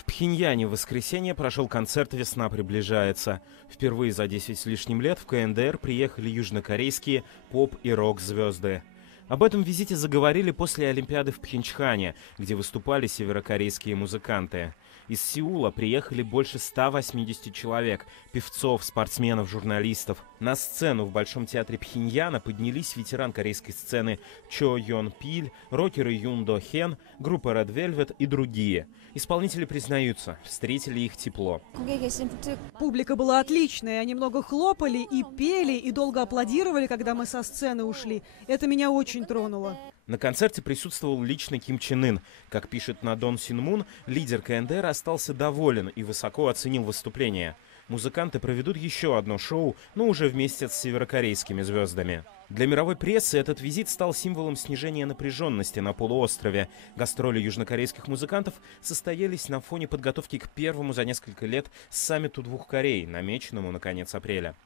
В Пхеньяне в воскресенье прошел концерт «Весна приближается». Впервые за 10 с лишним лет в КНДР приехали южнокорейские поп- и рок-звезды. Об этом визите заговорили после Олимпиады в Пхенчхане, где выступали северокорейские музыканты. Из Сеула приехали больше 180 человек – певцов, спортсменов, журналистов. На сцену в Большом театре Пхеньяна поднялись ветеран корейской сцены Чо Йон Пиль, рокеры Юн До Хен, группа Red Velvet и другие. Исполнители признаются, встретили их тепло. Публика была отличная, они много хлопали и пели, и долго аплодировали, когда мы со сцены ушли. Это меня очень тронуло. На концерте присутствовал лично Ким Чен Ын. Как пишет Надон Син Мун, лидер КНДР остался доволен и высоко оценил выступление. Музыканты проведут еще одно шоу, но уже вместе с северокорейскими звездами. Для мировой прессы этот визит стал символом снижения напряженности на полуострове. Гастроли южнокорейских музыкантов состоялись на фоне подготовки к первому за несколько лет саммиту двух Корей, намеченному на конец апреля.